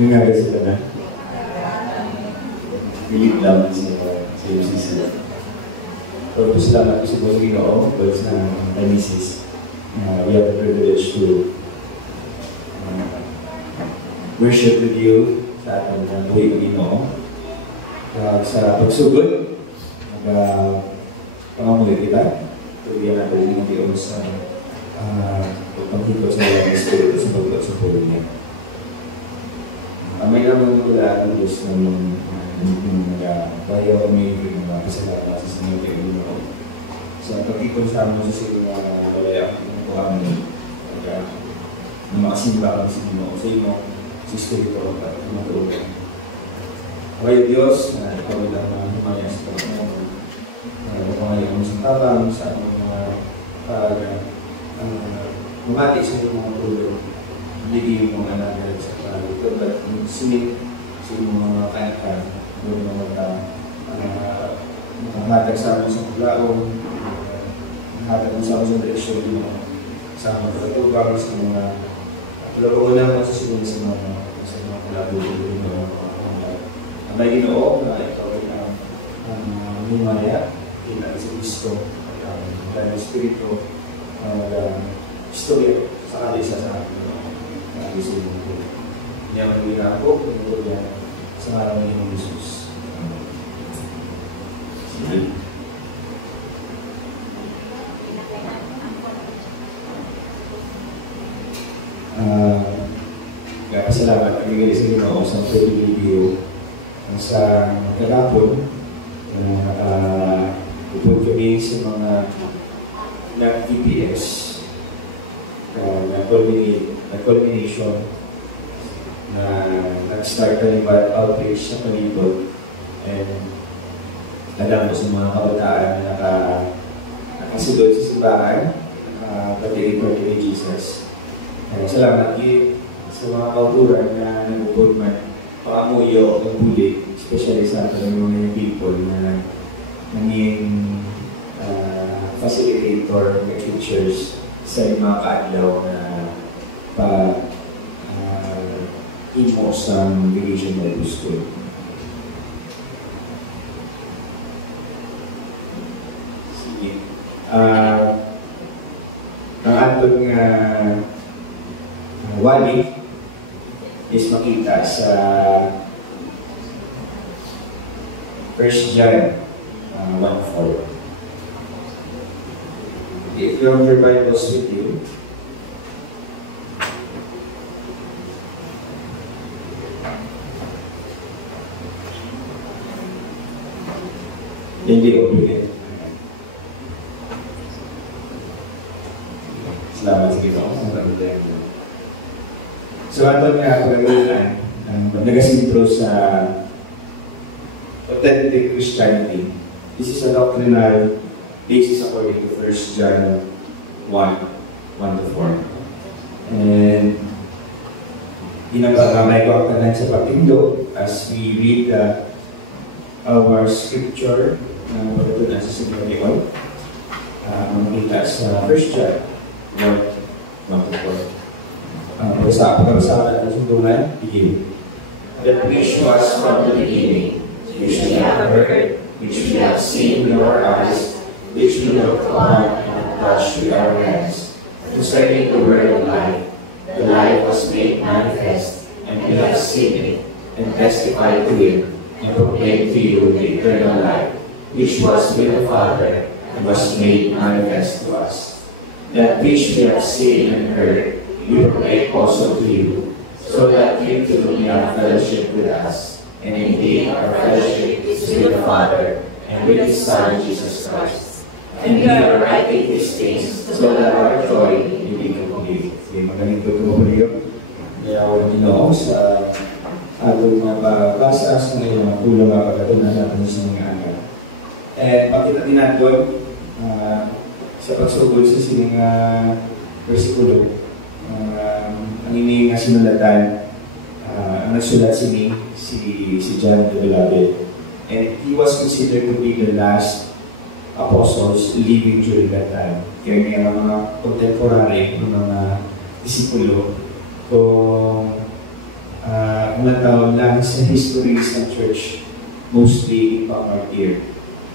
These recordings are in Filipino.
Nangyari sila na. Bilib lang sa UCC. So, salamat ko sa mga Ginoo, because na Misis. We have the privilege to worship with you sa ating buhay ng Ginoo. Sa pagsugod, pangamulit kita. Tuloy natin yung Ginoo sa pagpangkito sa mga Espiritu sa pagpag sa buhay niya. May naman wala ang Diyos ng bayaw kami yung mga kasalanan sa sinyo kay Ginoo. Sa pagkito sa amin sa sinyo walaya ang kami na makasimba kami sa Ginoo sa inyo sa Espiritu at matulungan. Kaya Diyos, ikaw lang ang humaya sa Panginoon. Humaya mo sa tabang sa mga bumati sa mga tulong. Hindi mo mga nagal sa pagkakalito. But sinip sa mga kanikan, doon mga hatag sa amin sa paglaon, hatag sa amin sa direksyon, sa mga pagkatugang, sa mga paglabawanan mo sa sinunin sa mga paglabawanan. May Ginoo na ikaw ay ang himaya, ilan sa Kristo, ang Espiritu, ang istorya sa kalisa sa akin. Hindi ang naging ako, pinulog yan sa ngalan ng Jesus. Sige. Kaya pasalamat ang ibigay sa Ginoo sa video sa kagapon na nakapupod kami sa mga TPS na culmination na nag-start na yung outreach sa Palibot and alam mo sa mga kabataan na nakasulod sa simbahan pati ni Jesus. Salamat sa mga kauturan na nagpupod man pakamuyo ng bulit, especially sa ating mga people na naging facilitator ng teachers sa mga kaadlaw na imo sa Division Bible School. Sige. Ang atong wali is makita sa 1 John 1:4. If you have your Bibles with you, hindi obligate. Salamat sa Ginoo sa pagdadala. So, ato nga pagkakaroon ang nagasintro sa authentic Christianity. This is a doctrinal basis according to 1 John 1:1-4. And ginagagamay ko ang tanan sa pagtindo as we read our scripture na pagkatunan sa Simeon. Makita sa 1 John 1:1-4. Pag-usapan natin sa sundungan, begin. That which was from the beginning, which we have heard, which we have seen with our eyes, which we looked upon and touched with our hands, concerning the word of life. The life was made manifest, and we have seen it, and testified to it, and proclaimed to you the eternal life, which was with the Father, and was made manifest to us. That which we have seen and heard, we proclaim also to you, so that you too may have fellowship with us. And indeed, our fellowship is with the Father and with His Son, Jesus Christ. And we are writing these things so that our joy may be complete. Magaling po ito po niyo. Kaya ako Ginoo sa atong mababasa sa ngayon kulang mga pagkatunan natin sa mga anak. And pakita din natin sa pagsugod sa sining versikulo. Ang ini nga sinulatan, ang nagsulat si John the Beloved. And he was considered to be the last apostles living during that time. Kaya may mga contemporary, mga disipulo, kung ilang taon lang sa histories ng church, mostly pang-martyr.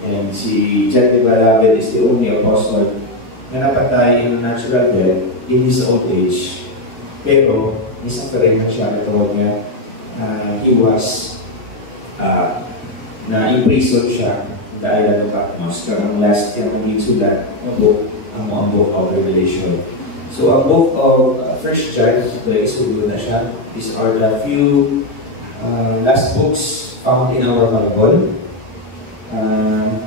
And si John the Beloved is the only apostle na napatay in a natural death in his old age. Pero, isang rin na siya katawag niya, he was na-imprison siya in the island of Patmos. Karang last yung naging sulat ng book, ang book of Revelation. So, ang book of 1 John, ito ay isulo na siya. These are the few last books found in our Bible.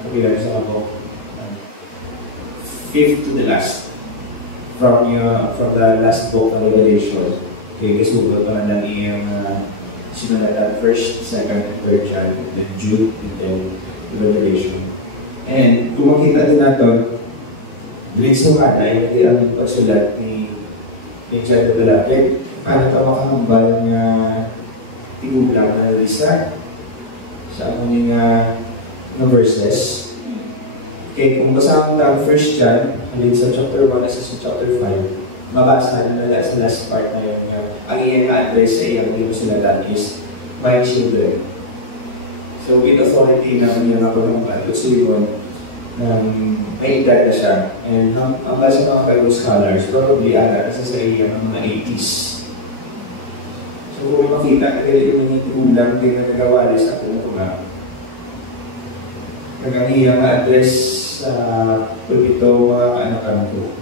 Kapilan sa book. Fifth to the last. From the last book of Revelation. Okay, isulo pa na lang iyang sinulatan 1st, 2nd, 3rd John, and then Jude, and then Revelation. And kung makita din natin, Grace of Hanay, ang pagsulat ni John the Beloved, paano ka makahambal nga tigulang na lisa sa among nga verses. Okay, kung basahan ang 1 John, halin sa chapter 1 at sa chapter 5, mabasa na nila sa last part na yun nga, ang iyang address sa iyang tinusulatan is, my children. So, with authority na iyang ako ng Bible, so yun, may edad na siya. And ang basa ng mga Bible scholars, probably ala kasi sa iyang mga 80s. So, kung makita, kaya yung mga tigulang din na nagawali sa kung mga nagangiyang address sa pulpito mga anak-anak ko.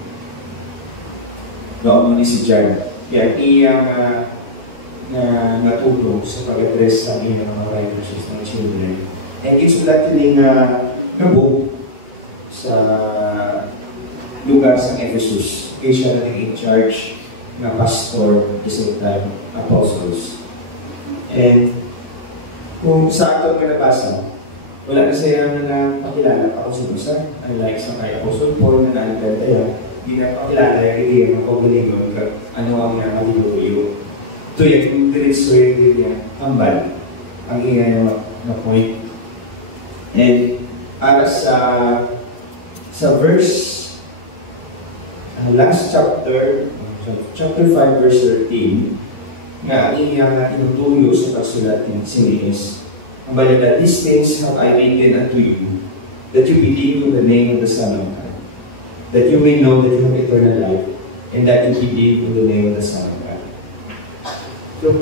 Noong ni si John. Kaya iyang natulong sa pag-address sa iyang mga writers ng children. And it's likely na book sa lugar sa Ephesus. Kaya siya natin in charge na pastor at the same time apostles. And kung sa ato ka nabasa, wala na siya na pakilala pa kung sino. Unlike sa kay Apostle Paul na nalagantaya, hindi na pakilala yung hindi yung pagalingon ano ang nakaliluyo. Ito yung diretso yung hindi niya hambal ang iyan na point. And para sa verse last chapter 5 verse 13 nga ang iyang tinutuyo sa pagsulat ng series ang balita, these things have I written unto you, that you believe in the name of the Son of God, that you may know that you have eternal life, and that you believe in the name of the Son of God. So,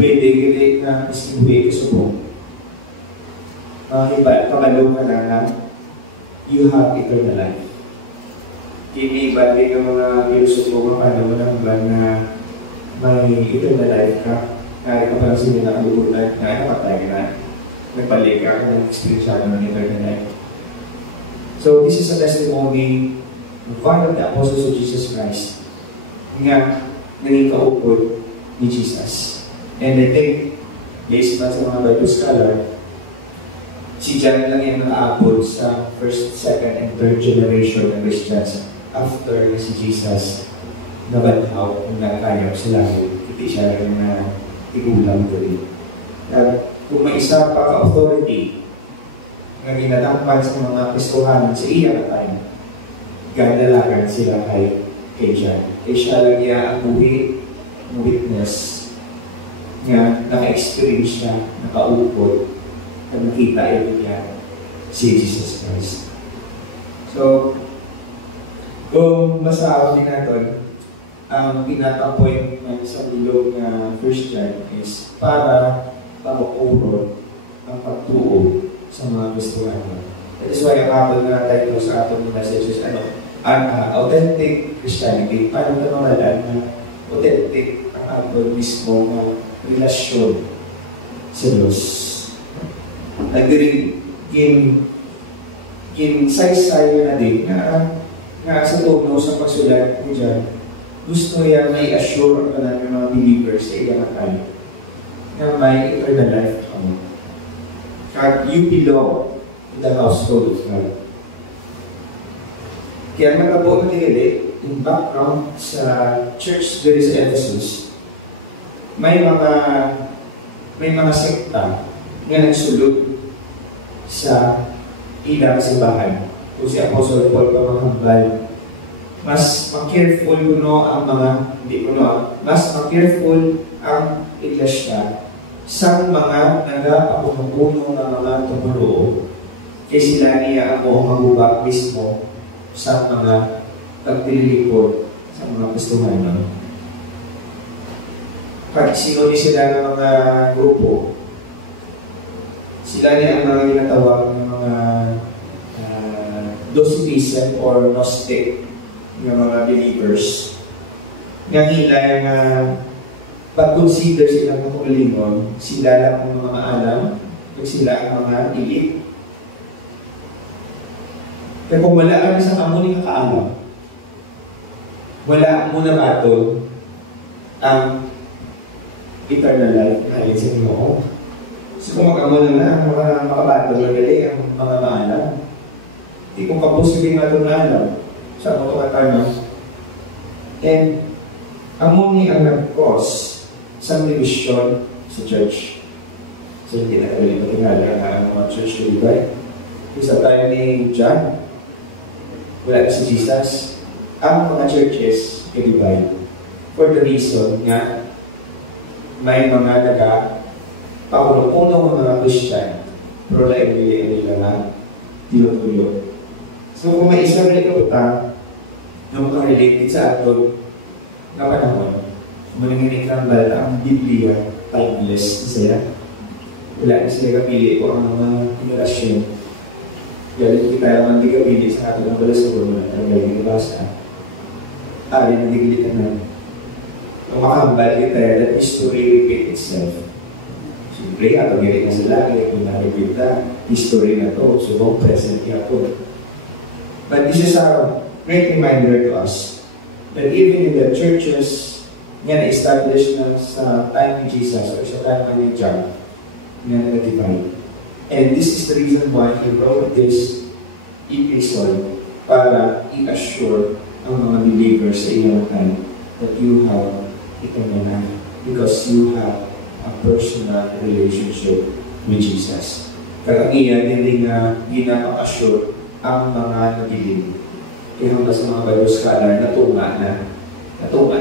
pwede gili na isibuhi kasubong. Pamalo ka na you have eternal life. Kini bati ka mga pilosopo mga paano mo ng ba na may eternal life ka. Kaya ka parang sila nakalubutan, kaya napatay ka na. Nagbalik ka, nag-experience ng eternal life. So, this is a testimony of one of the apostles of Jesus Christ nga naging kaupod ni Jesus. And I think, based pa sa mga Bible scholar, si John lang yung nakaabot sa first, second, and third generation ng Christians after na si Jesus nabanhaw kung nakakayap sa langit. Hindi siya lang na tigulang ko rin. At kung may isa pa ka-authority na ginadampan sa mga Kristohanan sa iya na tayo, gandalagan sila kay John. Kaya siya lang niya ang buhi, ang witness nga naka-experience siya, nakaupod, at nakita niya si Jesus Christ. So, kung masasabi din natin, ang pinaka-appointment sa bilog na First John is para pag-uurod ang pagtuo sa mga Kristohanan. That is why ang aton na title sa aton na message is authentic Christianity. Paano ito naman na authentic ang aton mismo na relasyon sa Diyos. Nagdiring saysay na din nga sa tugnaw sa pagsulat mo dyan, gusto niya may assure ka ng mga believers sa iyang tayo na may eternal life kamo. Kaya you belong to the household of God. Kaya magkabo matili, in background sa church there is Ephesus, may mga sekta nga nagsulod sa ilang simbahan. Kung si Apostle Paul pamahambal, mas ma-careful kuno ang mga, hindi kuno, mas ma-careful ang iglesia sa mga nagapapuno ng mga tumuro kay sila niya ako magubak mismo sa mga pagpilipod sa mga Kristohano. Pag sinuni sila ng mga grupo, sila niya ang mga ginatawag ng mga Docetism or Gnostic ng mga believers. Nga nila yung pag-consider sila ng kagalingon, sila lang ang mga maalam, at sila ang mga elite. Kaya kung wala ka na sa kamo ni kakaalam, wala mo na batol ang eternal life na ayun sa inyo. So kung mag-amo na ang mga makabatol, magaling ang mga maalam. Hindi kung kapos yung mga maalam, sa mga tukatano. And among ang nag-cause sa division sa church. So hindi na kami patingala ang mga church divide. Isa tayo ni John, wala na si Jesus. Ang mga churches divide for the reason nga may mga pakulo-puno mga Christian pero laibili nila na tinutuyo. So kung may isang nito na makarelate sa ato na panahon, mananginig ng bala ang Biblia timeless siya. Wala na sila kapili ko ang mga inerasyon. Galit kita naman di kapili sa ato ng balas ko na nagagay nabasa. Ari na diglit na kung makahambal kita, that history repeat itself. Siyempre, ato galit na sila, kung na-repeat na, history na to, so present niya to. But this is a great reminder to us that even in the churches nga na-establish na sa time ni Jesus or sa time ni John, nga na-divide. And this is the reason why he wrote this episode para i-assure ang mga believers sa inyong time that you have eternal life because you have a personal relationship with Jesus. Kaya iyan din nga ginapa-assure ang mga nabilib. Kaya hanggang sa mga Bible scholar natunga na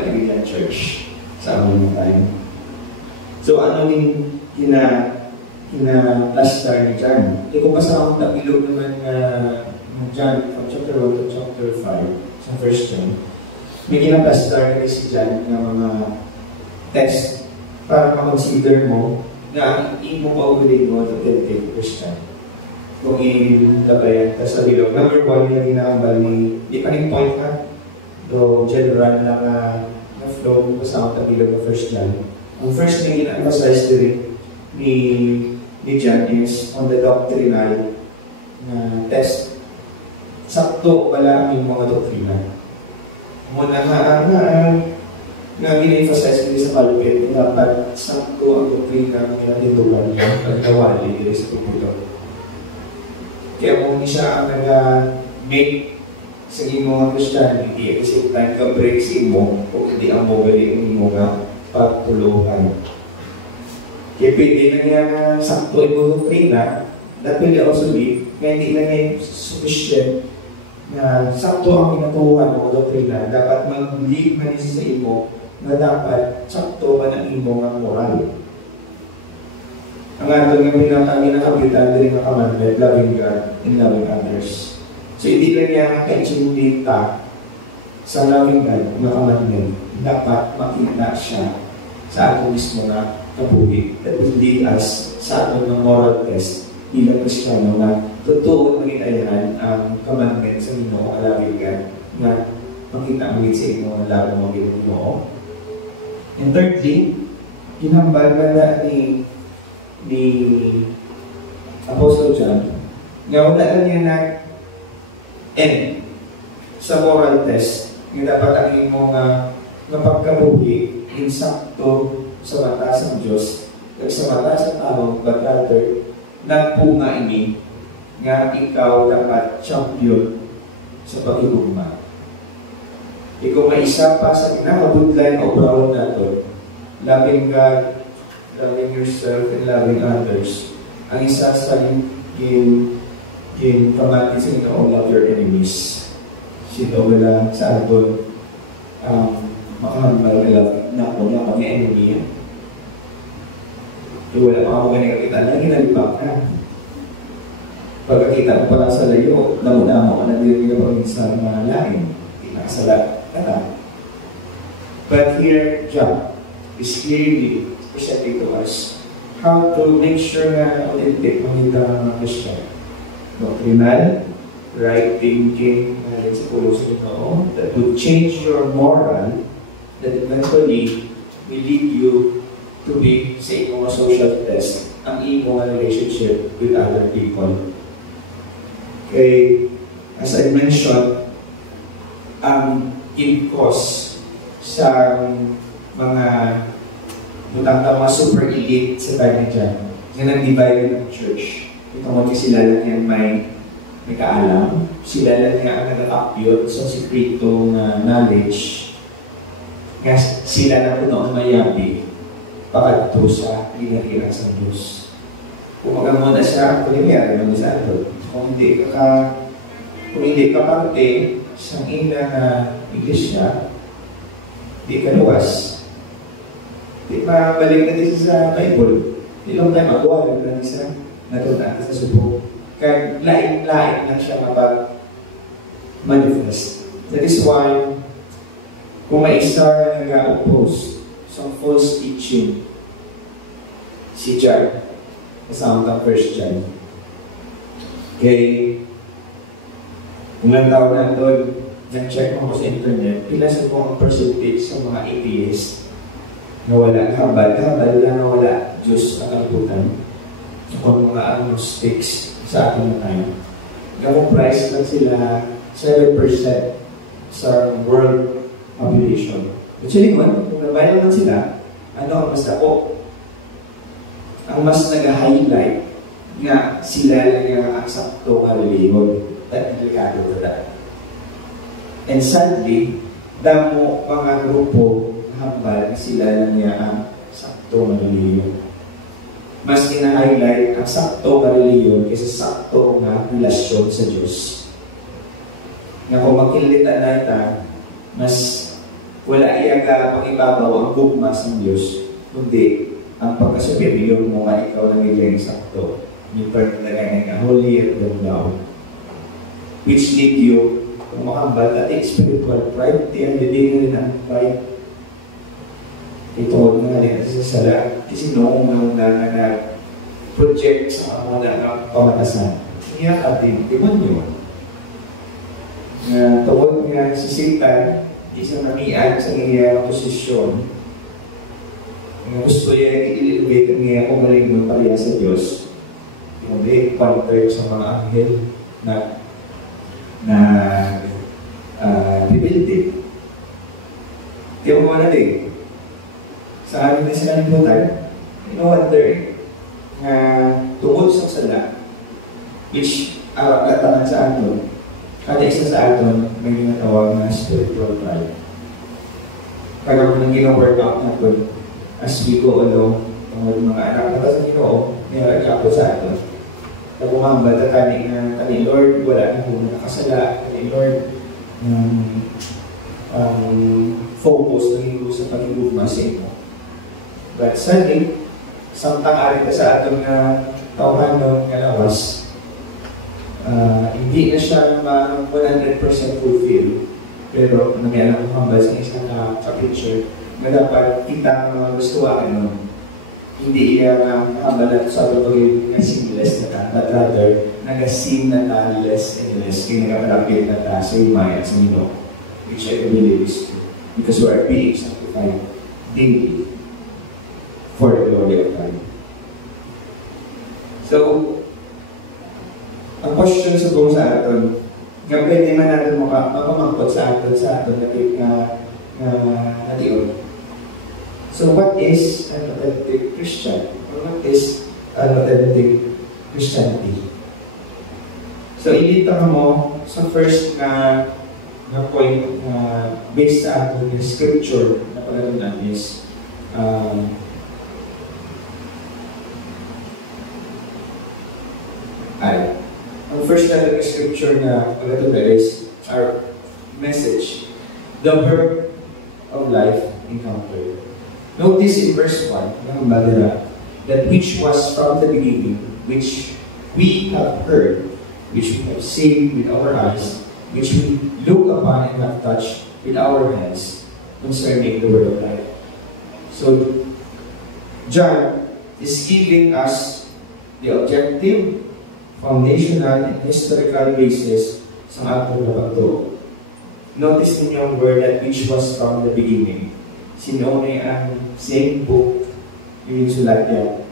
ganyan church sa among time. So ano yung kina-plaster ni John? Kung basta akong tapilog naman John from chapter 1 to chapter 5 sa 1 John, may kina-plaster ni si John ng mga test para ma-consider mo na imo paulit mo to dedicate Christian. Kung i-labayan ka sa bilog. Number 1 yung ginakambal ni, di pa rin point ha, though general lang na flow kasama sa bilog ng 1 John. Ang first thing ina-emphasize din ni John is on the doctrinal test. Sakto wala ang mga doktrina. Muna nga gina-emphasize din sa palupit, dapat sakto ang doktrina ng ginatitugan niya pagkawali din sa puputo. Kaya kung hindi siya ang nag-make sa mga Christianity, kasi time ka break sa imo, kung hindi ang mobile yung imo nga pagtuluhan. Kaya pwede na niya sakto yung doktrina, that will also be, kaya hindi na niya sufficient na sakto ang pinatuhan ng doktrina, dapat mag-lead man sa imo na dapat sakto ba ng imo ng moral. Ang ato nga pinakabitan din ng commandment, loving God and loving others. So hindi lang niya ka-ichindita sa loving God na commandment, dapat makita siya sa ato mismo na kabuhi that will lead us sa ato ng moral test bilang Kristiyano na totoo maging ang commandment sa Ginoo ang loving God na makita mo sa inyo ang laro mo Ginoo. And thirdly, ginambal na ni Apostle John nga wala na niya na end sa moral test nga dapat ang imong pagkabuhi insakto sa mata sa Diyos at sa mata sa tao, but rather nagpunga ini nga ikaw dapat champion sa pag-ibugma. Ikaw may isa pa sa pinakabudlan o brown na ito, loving God, loving yourself, and loving others. Ang isa sa pamati sa ito, love your enemies. Sito wala sa aton makahambal na love na ako na kami enemy. wala pa ako ganyan kakita na, ginalibak na. Pagkakita mo pala sa layo, damo-damo ka na din yung sa mga lain. Kinakasala ka na. But here, John is clearly presenting to us how to make sure na authentic ang mga Christian. Doctrinal, right thinking, sa pulo sa Panginoon, that would change your moral, that eventually will lead you to be, sa mga social test, ang iyong relationship with other people. Okay, as I mentioned, ang in-cause sa mga mga super elite sa time dyan, na nag-divide ng church. Ito mo sila lang yan may kaalam, sila lang nga ang nag-apyot sa sikretong knowledge, nga sila na po noon mayabi pakadto sa linarira sa Diyos. Kung magamuna siya, kulimiyari naman sa ato. Kung hindi ka parte sa ina na iglesia, di ka luwas. Di mabalik na din sa Bible. Di lang tayo makuha na sa natunan sa subok. Kaya lain-lain lang siya manifest. That is why, kung may isa na nag-oppose sa false teaching, si John, kasama ng first John. Okay, kung lang tao na doon, nag-check mo ko sa internet, pila sa mga percentage sa mga atheists na wala, habal lang na wala, Diyos ang kalibutan. Kung mga agnostics sa ating time, comprise lang sila 7% sa world population. Actually, kung nabayan naman sila, ano ang mas dako? Ang mas nag-highlight nga sila lang yung aksakto nga reliyon at delikado na. And sadly, damo mga grupo hambal na sila lang yung sakto nga reliyon. Mas ina-highlight ang sakto nga reliyon kaysa sakto nga relasyon sa Diyos. Nga kung magkilita na ita, mas wala iyaga pag-ibabaw ang bugmas ng Diyos, kundi ang pagkasuperior mo nga ikaw na ngayon sakto. Yung pagkakagay nga holy at down, which lead you kung makambal at spiritual pride, hindi rin ang pride. Ito nga rin sa sala, kasi noong nag-project sa mga pamatasan, niya ating demonyo. Tawag nga si Satan, isang namian sa iyang posisyon. Gusto niya i-elevate ang iyang kumaling ng pariya sa Diyos. Hindi, counter sa mga anghel na rebuilding. Kaya mo na din, sa amin na sila nagbutan, no wonder na tungkol sa sala, which latangan sa aton, kada isa sa aton may ginatawag na spiritual pride. Kaya kung nang gina-workout natin, as we go along, ang mga anak na sa Ginoo, nilagyan po sa aton. Na bumambal na kani Lord, wala na po nakasala, kani Lord, focus na hindi sa pagigugma sa imo. But sadly, samtang arit na sa atong tauhan ng kalawas, hindi na siya 100% fulfill. Pero nangyayang hambal sa isang ka-picture na dapat kita ang mga gustuhan nun. Hindi iya hambal na sa pagiging seamless na ta, but rather nag-seam na ta less and less kaya nagkakalapit na ta sa imay at sa Ginoo, which I believe is true. Because we are being sanctified daily for the glory of God. So, ang question sa kung sa aton, nga pwede man natin mapamangkot sa aton na natiyon. So, what is an authentic Christian? Or what is an authentic Christianity? So, ilita mo sa first na point based sa aton yung scripture na pagkakunan is ang first na scripture na pagkatunan is our message, the verb of life encounter. Notice in verse 1, ng Badira, that which was from the beginning, which we have heard, which we have seen with our eyes, which we look upon and have touched with our hands concerning the word of life. So, John is giving us the objective, foundational, and historical basis sa ating napagturo. Notice ninyo ang word that which was from the beginning. Sinone ang same book, yung sulat yan.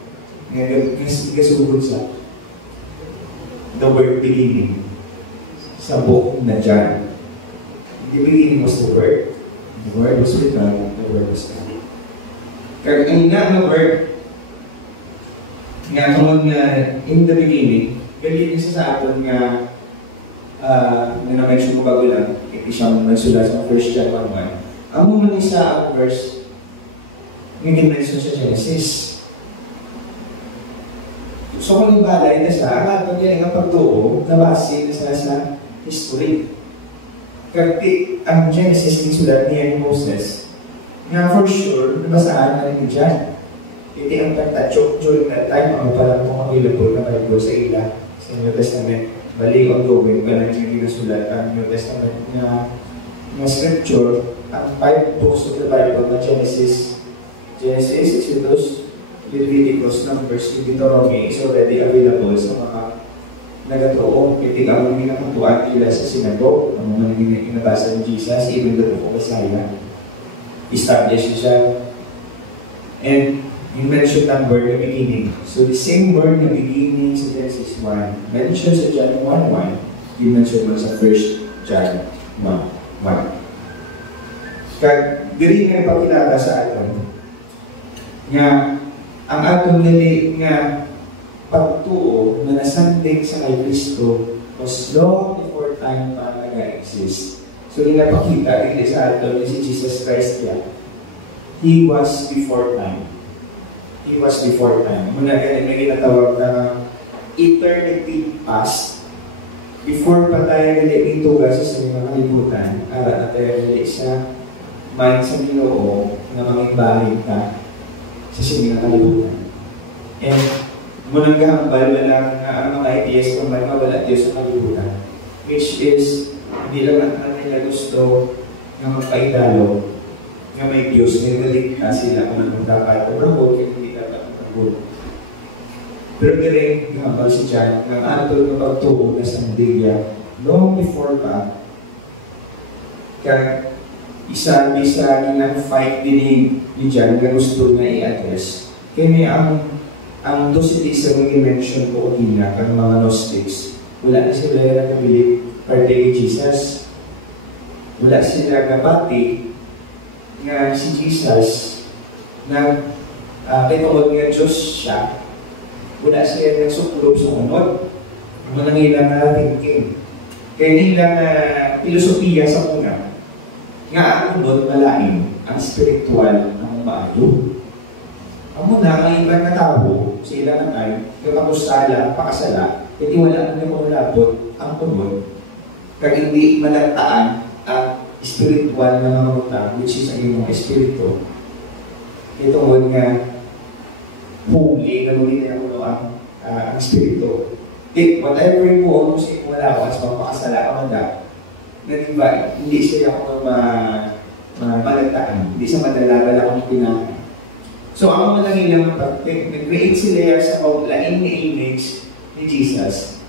Ngayon, kasugod sa the word beginning sa book na John. The beginning was the word. The word was with God, the word was God. Kaya ang nga word, nga tungod nga in the beginning, galit isa sa aton nga na-mention ko bago lang, ito siyang nagsulat sa 1 John 1:1. Ang mga isa ang verse, ngayon mention sa Genesis. So kung ibalay na siya, ang aton niya ang pagtuo, nabase na sa history. Kasi ang Genesis nagsulat niya ni Moses, nga for sure, nabasahan na rin dyan. Iti ang pagtachok during that time, ang palang kung available na Bible sa ila, sa New Testament. Balik ang gawin, palang yung ginasulat ang New Testament na scripture, ang 5 books of the Bible na Genesis, Exodus, Leviticus, Numbers, Deuteronomy is already available sa mga nagatuong. Iti ang ginakatuan nila sa sinagogue, ang mga inabasa ni Jesus, even the book of Isaiah. Established siya. And you mentioned ng word na beginning. So the same word na beginning sa Genesis 1, mentioned sa John 1:1, you mentioned mo sa 1 John 1:1. Kaya diri nga ipakilala sa aton nga ang aton nili nga pagtuo na nasanding sa kay Kristo was long before time pa nag-exist. So pinapakita din sa aton ni si Jesus Christ yan. He was before time. He was before time. Muna ganyan may ginatawag na eternity past. Before pa tayo nalipituga sa mga kalibutan, ara na tayo nalip sa mind sa Ginoo na mamimbahin ka sa mga kalibutan. And munang gahambal walang ang mga ideas kung may mawala Diyos sa kalibutan. Which is, hindi lang nila gusto na magpaidalo nga may Diyos, may maligtas sila kung anong dapat umabot, kung hindi dapat umabot. Pero galing, gahambal si John, ng atol na pagtuo na sandigya, long before pa, kaya isa-bisa nilang fight din ni John na gusto na i-address. Kaya may ang dositism na i-mention ko kanina, ang mga Gnostics, wala na sila na nabilib parte kay Jesus. Wala sila nabati nga si Jesus na kitungod nga Diyos siya. Wala sila nagsuklob sa unod. Walang ilang na thinking. Kaya nilang filosofiya sa una nga ang unod malain, ang spiritual, ang maayo. Ang muna, ang ibang na tao, sa ilang ay, kapagustala, pakasala, hindi wala ang lumulabot ang unod. Kaya hindi malataan ang spiritual na mga utang, which is ang iyong espiritu. Ito nga, holy, nalunin na ako ang espiritu. Whatever yung buong mo sa wala ko, as mapakasala ka man na, diba, hindi siya ako malataan, hindi siya madalagal akong pinahan. So, ang mga ilang nag-create sila sa outline ni image ni Jesus.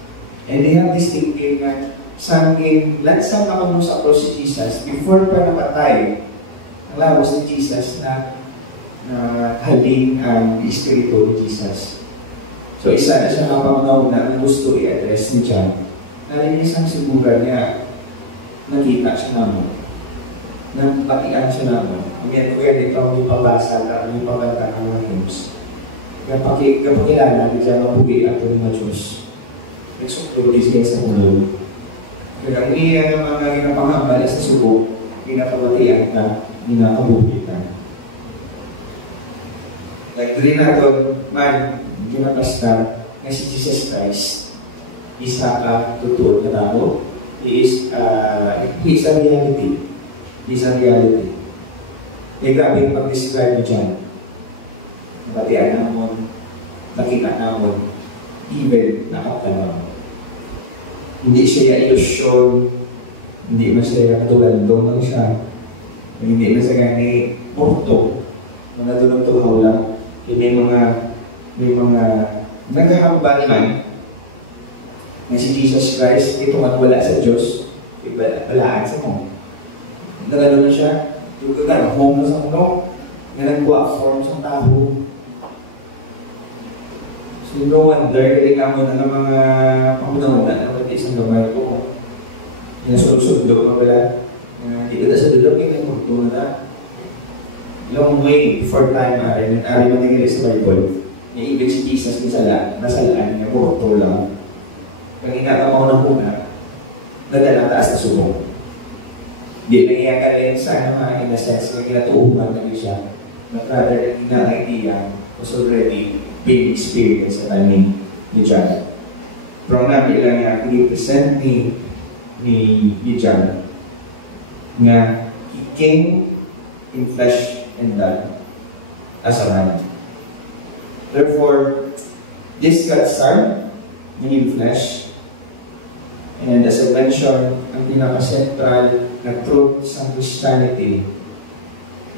And they have this thinking na sangking lansang ako mo sa cross si Jesus before pa napatay ang lawas ni Jesus na haling ang espiritu ni Jesus. So, isa na siya mapamanaw na ang gusto i-address ni John. Nalinis ang sigura niya, nakita siya naman. Nagpatian siya naman. Ngayon ko yan, ito ang ipabasa at ang ipabanta ng mga hymns. Kapakilala, hindi siya mabuhi at ang mga Diyos. Nagsuklodis niya sa ulo. Kaya ang iya ng mga ginapangambal sa subo, ginapabatian na ginakabuhi ka. Nagdali na ito, man, ginapasta na si Jesus Christ, isa ka tutuod na tao. He is a reality. He is a reality. E grabe yung pag-describe mo dyan. Batian naman, nakita namon, even nakatanaw. Hindi siya ilusyon, hindi man siya katulandong lang siya, hindi man siya gani porto, mga tulong-tulaw lang. May mga naghahambal man na si Jesus Christ, ito man wala sa Diyos, balaan sa mo. Nagano na siya, yung home na sa kuno, na nagwa form sa tao. So no wonder, kaya nga mo na ng mga pamunawala na pati isang gamay ko. Inasulog-sulog mo pala, hindi ka na sa dulog, hindi mo ito na. Long way before time, ari man nangyari sa Bible, na ibig si Jesus nasalaan niya, porto lang. Kung inatapaw ng una, nadala taas na subong. Di nangyayaka rin sa in a sense, na ginatuuhan na siya, na rather ina-idea was already being experienced sa time ni John. Pero ang nabi lang niya, i-present ni John, na he came in flesh and blood as a man. Therefore, this God Son, in flesh, and as I mentioned, ang pinaka-central na truth sa Christianity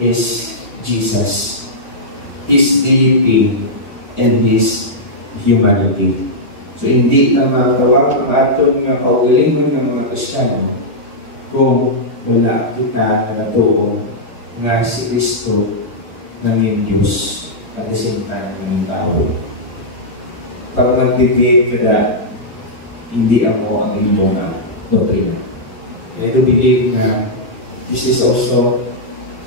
is Jesus, His deity, and His humanity. So, hindi na magawa ang atong kaugalingon ng mga Kristiyano kung wala kita na natuo nga si Kristo nanging Diyos at the same time nanging tao. Pag mag-debate ka na, hindi ako ang iyong doktrina. I do believe na this is also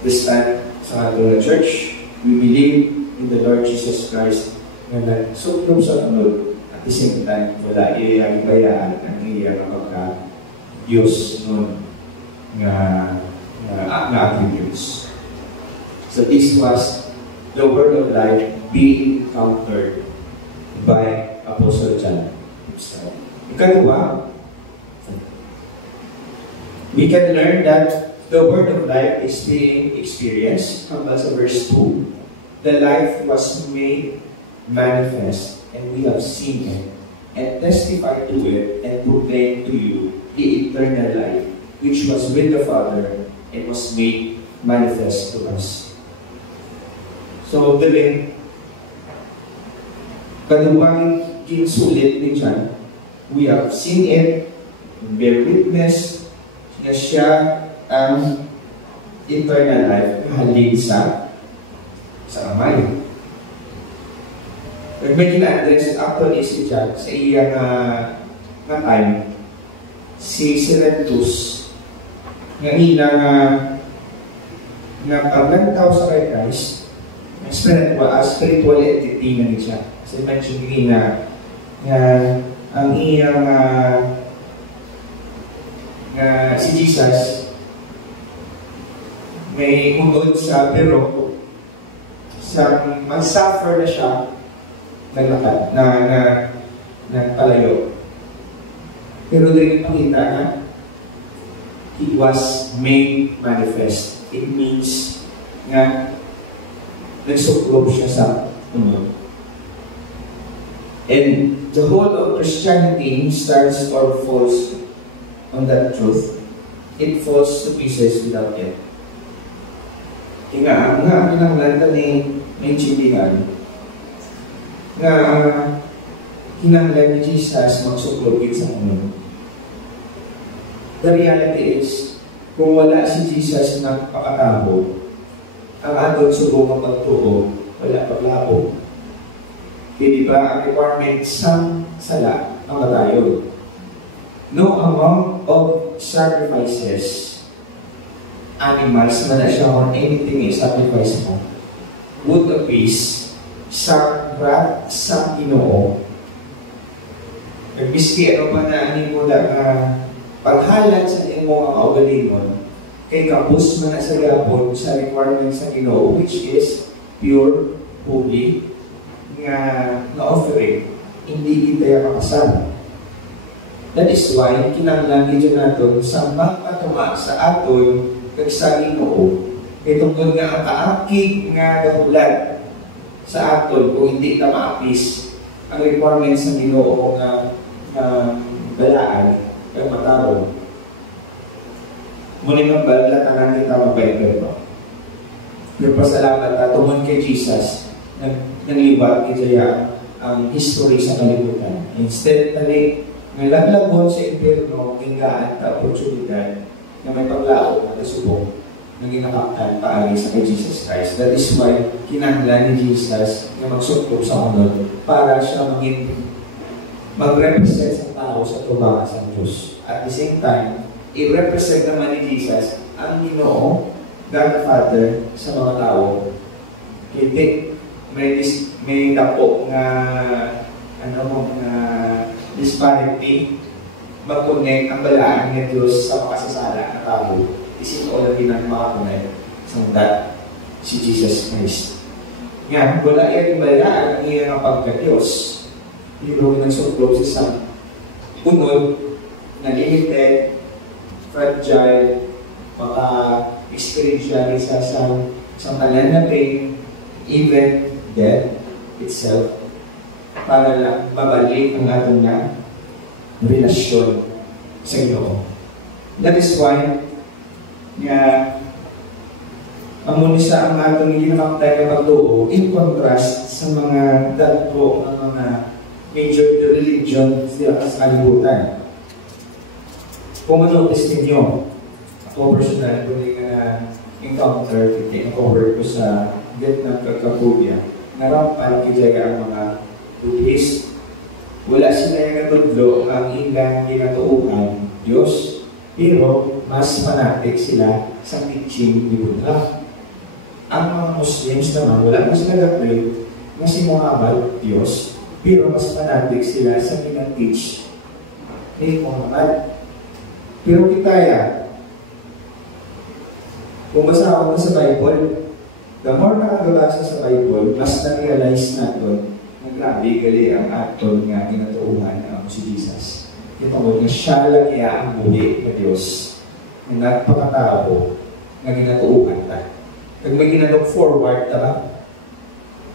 the stand sa Catholic Church. We believe in the Lord Jesus Christ na nagsuklong sa tunod at the same time wala iyang bayaan ang iyang pagka-Diyos nun nga attributes. So this was the word of life being encountered by Apostle John himself. Ikalawa, we can learn that the word of life is being experienced. Hanggang sa verse 2, the life was made manifest, and we have seen it, and testified to it, and proclaimed to you the eternal life, which was with the Father, and was made manifest to us. So, dali, kaduwang ginsulit ni John, we have seen it, bear witness, na siya ang eternal life na halin sa amay. May kina-address actually si John sa iyang na time, si Serentus, nga ilang na paglantaw sa kay Christ, spiritual entity na niya. Kasi mention din na ang iyang si Jesus may unod sa pero sa mag-suffer na siya naglakad na palayo. Pero din ipakita na He was made manifest. It means nga nagsuklob siya sa unod. And the whole of Christianity starts or falls on that truth. It falls to pieces without it. Ang kinahanglan ni maintindihan nga kinahanglan ni Jesus magsuklob sa unod. The reality is, kung wala si Jesus na pakatabo, ang aton subong ang pagtuo, wala paglabo. Di ba, ang requirement sa sala ang matayo. No amount of sacrifices, animals na siya or anything sacrifice mo, would appease sa wrath sa Ginoo. Miski ano pa na ani mo na paghalat sa iyong mga kaugalingon, kay kapos man sa gapon sa requirement sa Ginoo, which is pure, holy, nga offering, hindi kita makasama. That is why, kinahanglan dito natin sa magpatuma sa aton kag sa Ginoo, kay tungkol nga ang kaakig nga dahulan sa aton kung hindi ka ma-appease ang requirements ng Ginoo nga balaan kag matarong. Muna nga balatanan kita mapaypero. Pero pasalamat na tumon kay Jesus naglibat kaya ang history sa kalibutan. Instead tali ng laglagon sa impyerno inggaan ta oportunidad na may paglaot na kasubok na ginakaptan paagi sa kay Jesus Christ. That is why kinahanglan ni Jesus na magsugtog sa unod para siya mag-represent sa tao sa tubangan sa Diyos. At the same time, i-represent naman ni Jesus ang Ginoo, God the Father, sa mga tao. Hindi, may dapok nga disparity mag-connect ang balaan ng Diyos sa makasasala na tao. Isip ko lagi ng makakonect sa that si Jesus Christ. Nga, wala yung balaan ang iyang pagka-Diyos. Yung nagsugtog sa isang unod na limited, fragile, maka-experiential sa isang tanan na pain, even death itself, para lang babalik ang ating na relasyon sa Ginoo. That is why nga amuni sa ang atong ginakaptay na pagtuo in contrast sa mga dagko ng mga major religion sa kalibutan. Kung manotice ninyo, ako personal, kung encounter, in-cover ko sa Vietnam Cambodia, narampal kaya ang mga Buddhist. Wala sila yung katudlo ang ilang ginatuuhan Diyos, pero mas fanatic sila sa teaching ni Buddha. Ang mga Muslims naman, wala na sila gagawin na si Muhammad Diyos, pero mas fanatic sila sa pinag-teach ni Muhammad. Pero kita kung basa ako sa Bible, the more nakagabasa sa Bible, mas na-realize natin na grabe gali ang aton nga ginatuuhan ang si Jesus. Ito mo na siya lang iya ang muli na Diyos na nagpakatao na ginatuuhan ta. Pag may ginalook forward, diba?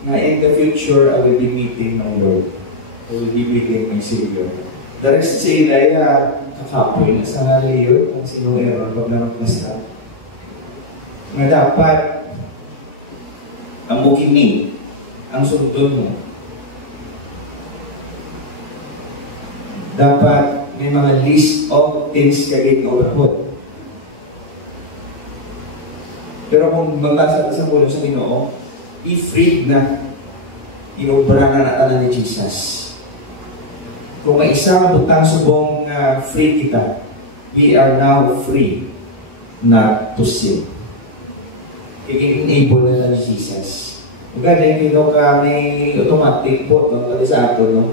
Na in the future, I will be meeting my Lord. I will be meeting my Savior. The rest sa ilaya, kakapoy na sa haliyo, kung sino meron, pag namagmasta. Na dapat ang mukinig, ang sundon mo. Dapat may mga list of things ka ginawa. Pero kung magbasa ka sa pulo sa Ginoo, i-freed na inubra na natin ni Jesus. Kung may isang butang subong free kita, we are now free not to sin. I-enable na lang Jesus. Kung ganyan, hindi ka may automatic po pali sa ato, no?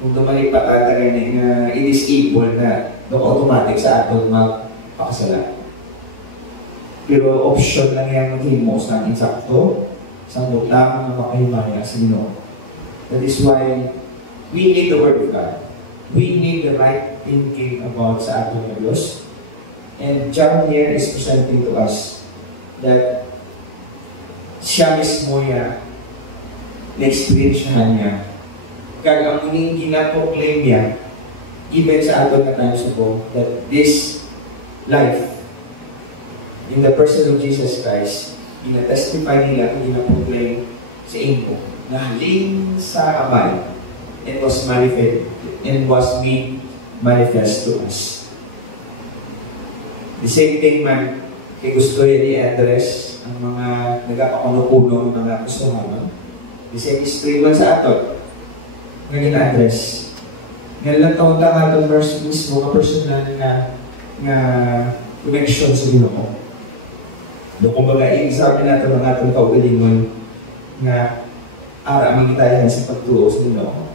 Kung dumali patatagay na i-disable na automatic sa ato magpakasala. Pero option lang yan maghimo sa insakto, sa butang na makahimaya sa Ginoo. That is why we need the Word of God. We need the right thinking about sa ating Diyos. And John here is presenting to us that siya mismo niya na-experience niya. Kaya ang muling ginaproclaim niya, even sa ating na times ago, that this life in the person of Jesus Christ, ina-testify nila kung ginaproclaim sa inyo na haling sa Amay and was made manifest to us. The same thing man, kay gusto yan i-address ang mga nagkakakuno-kuno ng mga kasawaman. The same history man sa aton na gina-address. Ngayon lang taon lang atong verse mismo ka personal na connection sa Ginoo. Doon kumbaga, i-examine natin ang atong kaugalingon na ara magitayan sa pagtuo sa Ginoo.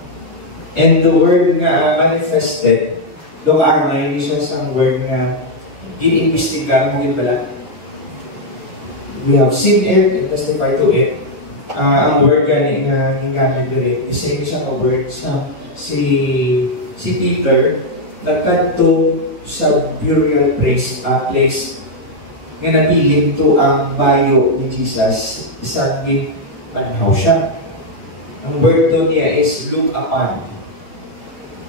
And the word nga manifested, doon ka hindi siya sa word nga in-investiga mo yun pala. We have seen it and testify to it. Ang word gani nga hingamit diri, isa siya ka word sa si Peter nagkadto sa burial place nga nabilin to ang bayo ni Jesus isang panhaw siya. Ang word doon niya is look upon.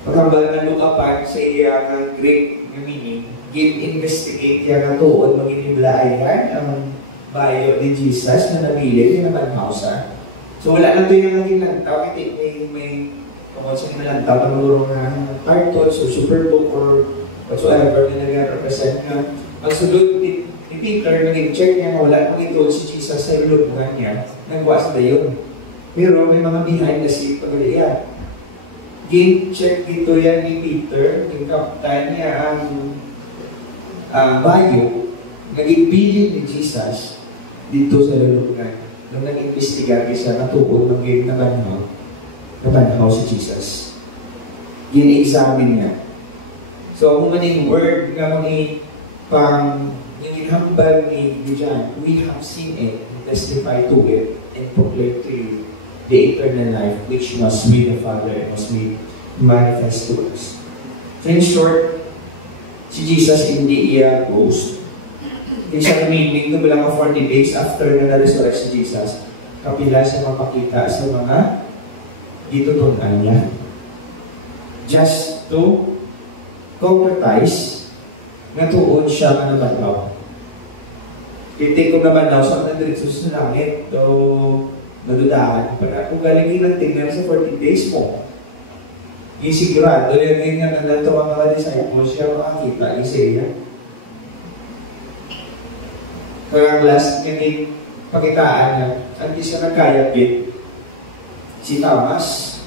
Pagkambal na look upon sa iya ng Greek na meaning, give investigate niya na tuon, mag-iniblayan ang bayo ni Jesus na nabili, yung nabanhausa. So wala lang doon yung naging lantaw, hindi may pagkakasang na lantaw, namulurong na cartons or superbook or whatsoever na nag-represent nga. Ang sulod ni Peter, naging check niya na wala nang ito si Jesus sa ilulugan niya, nagwa sa dayon. Pero may mga behind the scene pagkaliya. Game check dito yan ni Peter, yung kapitan niya ang bayo, naging bilin ni Jesus dito sa ilulugan. Nung nag-investigar siya, natuon ng game na banhaw si Jesus. Gini-examine niya. So, kung maning word nga mani pang yung hambal ni John, we have seen it, testify to it, and proclaim to you the eternal life which must be the Father and must be manifest to us. So in short, si Jesus hindi iya ghost. Kaya siya remaining ito bilang 40 days after na na-resurrect si Jesus, kapila siya mapakita sa mga itutunan niya. Just to concretize nga tuon siya nga nabanlaw. Titik ko nabanlaw sa nandito sa langit. So, nadudahan. Para kung galing yung tingnan sa 40 days mo, isigurado yung nga nandito ang mga disciples siya makakita, isiya. Kaya ang last yung pakitaan niya, ang isa nagkayapit, si Thomas,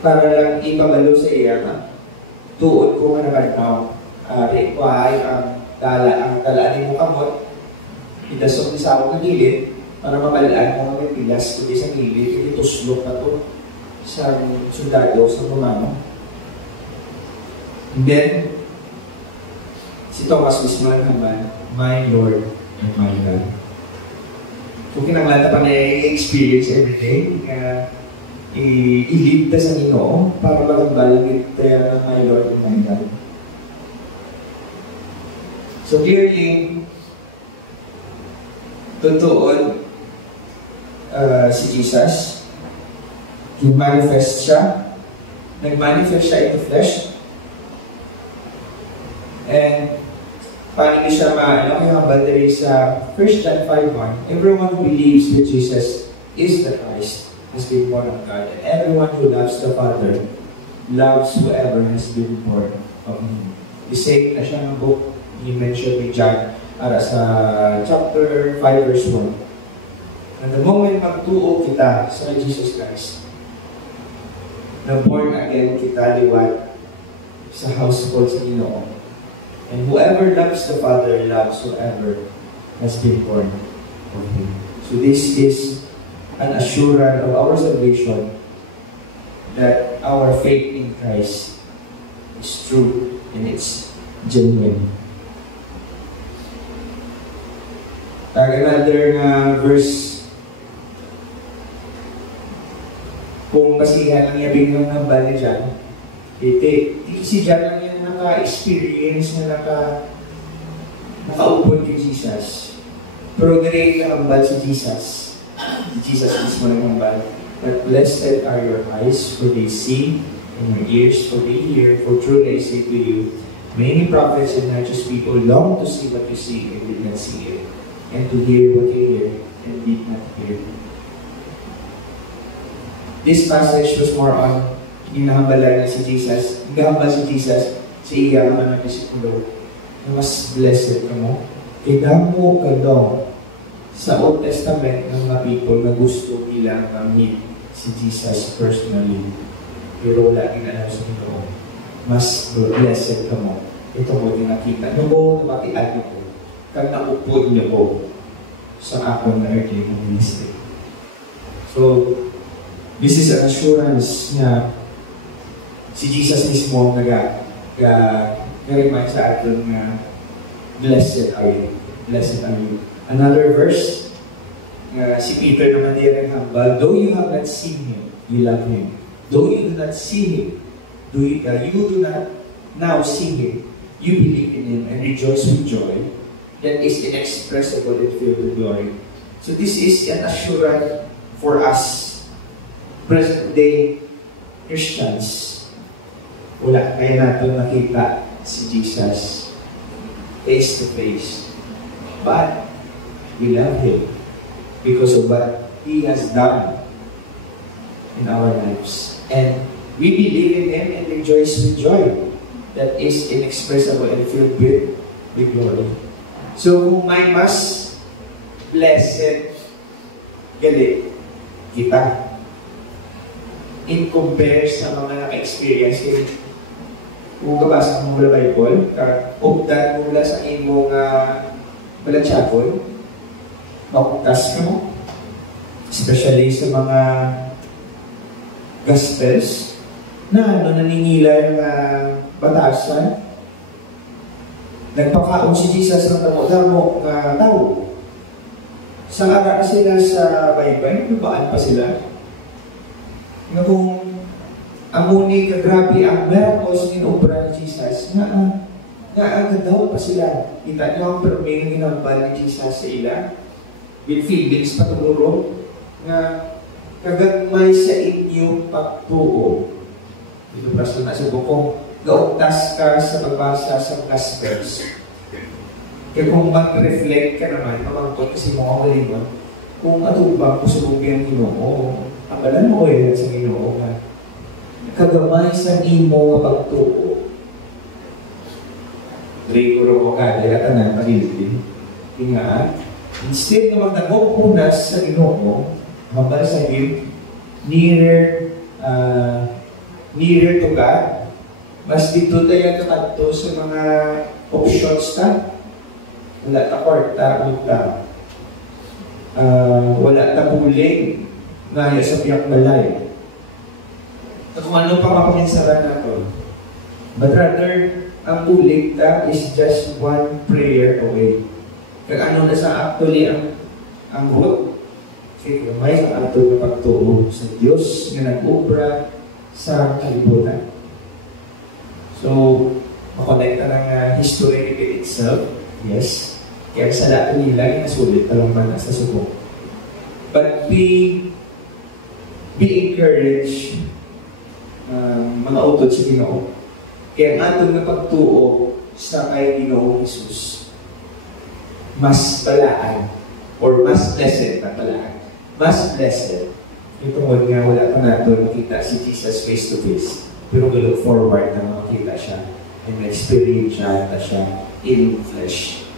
para lang ipabalo sa iya na tuon ko nga nabanlaw. Ari ko ay ang talaan mo kamot, idasok ni sa akong gilid, para mabalaan mo mga pilas kundi sa gilid, hindi tuslok na to sa sundalo, sa Romano. And then, si Thomas mismo naman, my Lord and my God. So, kinanglata pa na i-experience everyday, i-lead ta sa Ginoo para magbaligid tayo ng my Lord and my God. So clearly, totoo si Jesus, nag-manifest siya into flesh, and paano siya kaya bandari sa 1 John 5:1, everyone who believes that Jesus is the Christ has been born of God, and everyone who loves the Father loves whoever has been born of Him. The same na siya ng book he mentioned with John sa chapter 5 verse 1. And the moment magtuo kita sa Jesus Christ, na born again kita liwat sa household sa Ginoo. And whoever loves the Father loves whoever has been born of Him. So this is an assurance of our salvation that our faith in Christ is true and it's genuine. Another verse, kung basihan lang yung ng hambal ni John, si John lang yung naka-experience na nakaupod kay Jesus. Pero direct na hambal si Jesus. Si Jesus mismo ng hambal. But blessed are your eyes, for they see, and your ears, for they hear. For truly I say to you, many prophets and righteous people long to see what you see and did not see it, and to hear what you hear and did not hear. This passage was more on hinahambalan si Jesus. Hingahambal si Jesus sa iya ang mga disipulo na mas blessed ka mo. Kidamo ka daw sa Old Testament ng mga people na gusto nilang meet si Jesus personally. Pero wala alam sa Ginoo. Mas blessed ka mo. Ito mo yung nakita nyo mo, napatian nyo ko. Kag naupod nyo ko sa akong na earthly ministry. So, this is an assurance na si Jesus mismo nag-remind sa atin na blessed are you. Blessed are you. Another verse, si Peter naman din naghambal, though you have not seen Him, you love Him. Though you do not see Him, you do not now see Him, you believe in Him and rejoice with joy that is inexpressible and filled with glory. So this is an assurance for us present day Christians, wala kaya natin nakita si Jesus face to face. But we love Him because of what He has done in our lives. And we believe in Him and rejoice with joy that is inexpressible and filled with glory. So kung may mas blessed gali kita in compare sa mga naka-experience kung kabasa mo mula Bible, kaugdan mo mula sa imong balatsapon, makuktas ka mo, especially sa mga Gospels, na naninila yung batasan, nagpakaon si Jesus ng damo-damo na tao. Sa ara sila sa Bible, lubaan pa sila. Na kung amuni kagrabe ang miracles ni obra ni Jesus, agad daw pa sila. Kita niyo ang perming ginambal ni Jesus sa ila, with feelings patumuro, nga kagagmay sa inyong pagtuo. Ito praso na sa bukong, gaugtas ka sa pagbasa sa Gospels. Kaya kung mag-reflect ka naman, pamangkot kasi mga kalimon, kung atubang ko sa lubyan ng Ginoo, akalan mo yan sa Ginoo ka. Kagamay sa imo nga pagtuo. Riguro mo ka, dahil tanan pagilid. Nga, instead na magdagong-unas sa Ginoo, mabal sa Him, nearer to God, mas dito tayo kakadto sa mga options ka. Wala ta kwarta, utang. Wala ta buling nga sa piyak balay. Kung ano pa mapaminsaran nato. But rather, ang bulig ta is just one prayer away. Kag ano na sa actually ang root. Kasi may sa ato na pagtuo sa Diyos nga nag-ubra sa kalibutan. So, makonekta ng history itself. Yes. Kaya sa lahat nila, nasulit talang man sa subok. But be encouraged, mga utod sa Ginoo. Kaya ang atong na pagtuo sa kay Ginoo Jesus, mas palaan, or mas blessed na palaan. Mas blessed. Ito nga wala pa nato nakita si Jesus face to face. Pero we look forward na makita siya and ma-experience siya in flesh.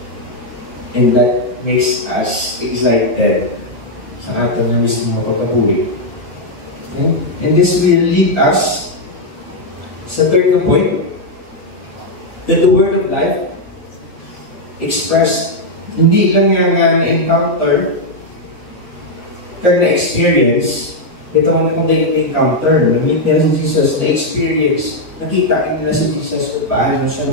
And that makes us excited sa ating na mismo pagkabuhi. Okay? And this will lead us sa third na point, that the word of life expressed, hindi lang nga na-encounter kag na-experience, ito ang na-encounter, na-meet nila si Jesus, na-experience, nakita nila si Jesus kung paano siya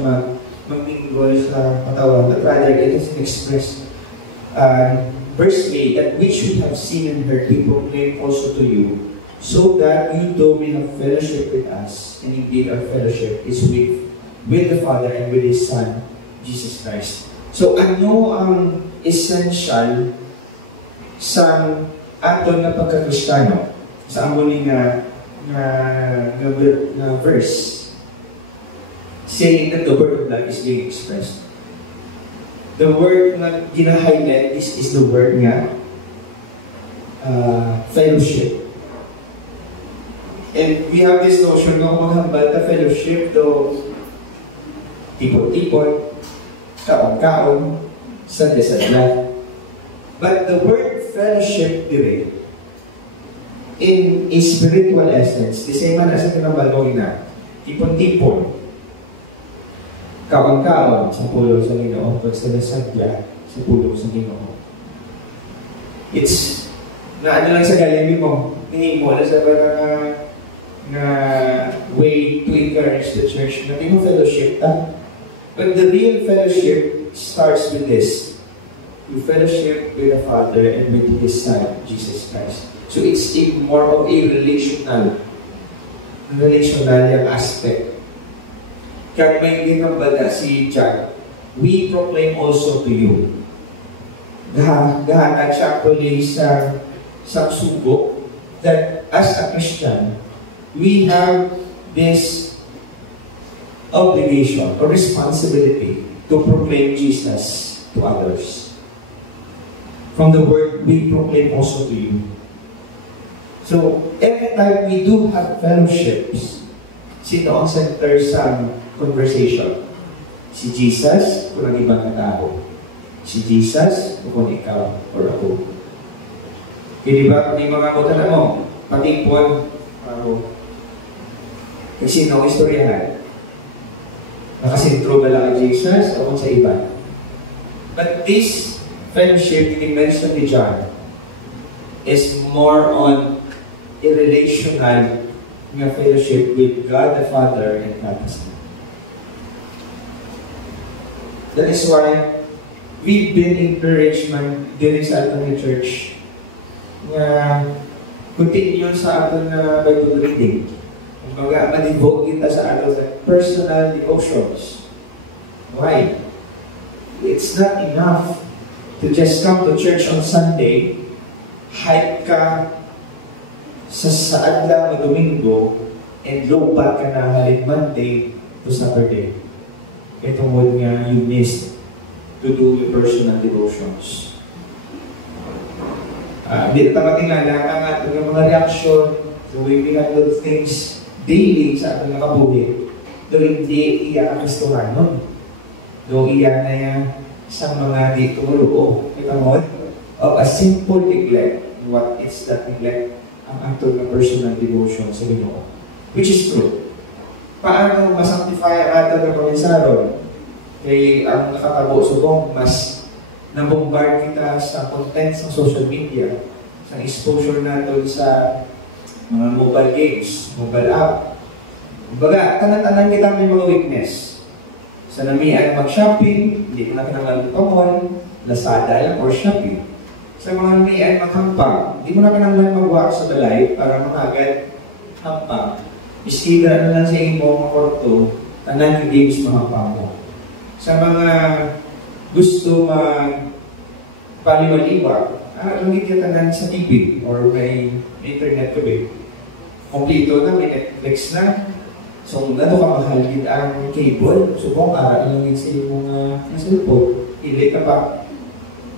mag-mingle sa katawan, but rather it is expressed. Verse 8, that which we have seen and heard, we proclaim also to you, so that you too may have fellowship with us, and indeed our fellowship is with the Father and with His Son, Jesus Christ. So ano ang essential sa aton na pagka-Kristiyano? Sa amuli na verse, saying that the word of life is being expressed. The word na gina-highlight is the word nga fellowship. And we have this notion na maghambal na fellowship to tipon-tipon, kaon-kaon, sadya-sadya. But the word fellowship dire, in a spiritual essence, the same man as ang kinabaloy na, tipon-tipon, kaon-kaon sa pulo sa Ginoo, pag sadya sa pulo sa Ginoo. It's, na ano lang sa galing mo, mo na sa parang na way to encourage the church na tingong fellowship. But the real fellowship starts with this. You fellowship with the Father and with His Son, Jesus Christ. So it's more of a relational yung aspect. Kaya may ginambala si John, we proclaim also to you. Gahanag siya actually sa sugo, that as a Christian, we have this obligation or responsibility to proclaim Jesus to others. From the word, we proclaim also to you. So, every time we do have fellowships, sino ang center sa conversation? Si Jesus o ng ibang tao? Si Jesus o kung ikaw or ako? Hindi ba? May mga buta mo, patingpon, ako. Kasi sino ang istoryahan? Nakasintro ba lang ang Jesus o kung sa iba? But this fellowship, ni-mention ni John, is more on a relational fellowship with God the Father and God the Son. That is why we've been encouraged man din sa ating church na continue sa ating Bible reading. Kumbaga, ma-devote kita sa ating personal devotions. Why? It's not enough to just come to church on Sunday, hype ka sa adlaw na Domingo, and low-bat ka na halid Monday to Saturday. Ito mo nga you missed to do your personal devotions. Hindi na matingala ang ating mga reaction, the way we handle things daily sa ating nakabuhi. Though hindi iya ang Kristohan nun. Though iya na yan sa mga di tumuluo. Ito mo, of a simple neglect. What is that neglect? Ang ating na personal devotion sa Ginoo. Which is true. Paano masanctify ang ating na pamisaron? Kaya ang nakatabo subong, mas nabombard kita sa contents ng social media, sa exposure natin sa mga mobile games, mobile app. Kumbaga, tanan-tanan kita may mga weakness. Sa namian mag-shopping, hindi ko na kinangalan pamol, Lazada lang or Shopee. Sa mga namian maghampang, hindi mo na kinangalan mag-walk sa balay para makagad hampang. Iskida na lang sa imo mga korto, tanan yung games mahampang mo. Sa mga gusto paliwaliwag, lumit ka tanan sa TV or may internet ka ba? Kompleto na, may Netflix na. So, ano ka mahalgid ang cable? So, kung lang sa iyong cellphone, ili ka pa.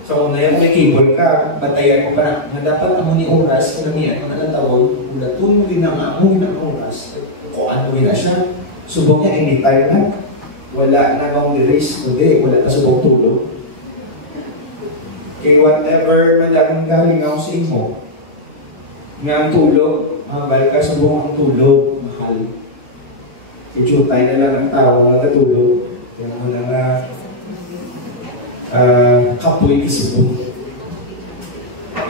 So, na yung may cable ka, batayan mo pa na dapat ang ni oras, kanamihan mo na natawag, ulatun mo din ang oras. Kung ano na siya, subong niya anytime na. Wala na boundaries, kundi wala na subong tulog. Kaya whatever madalang galingaw sa imo, nga ang tulog, mahal ka subong ang tulog, mahal. Ichutay na lang ang tao na natulog. Kaya mo na kapoy kisubong.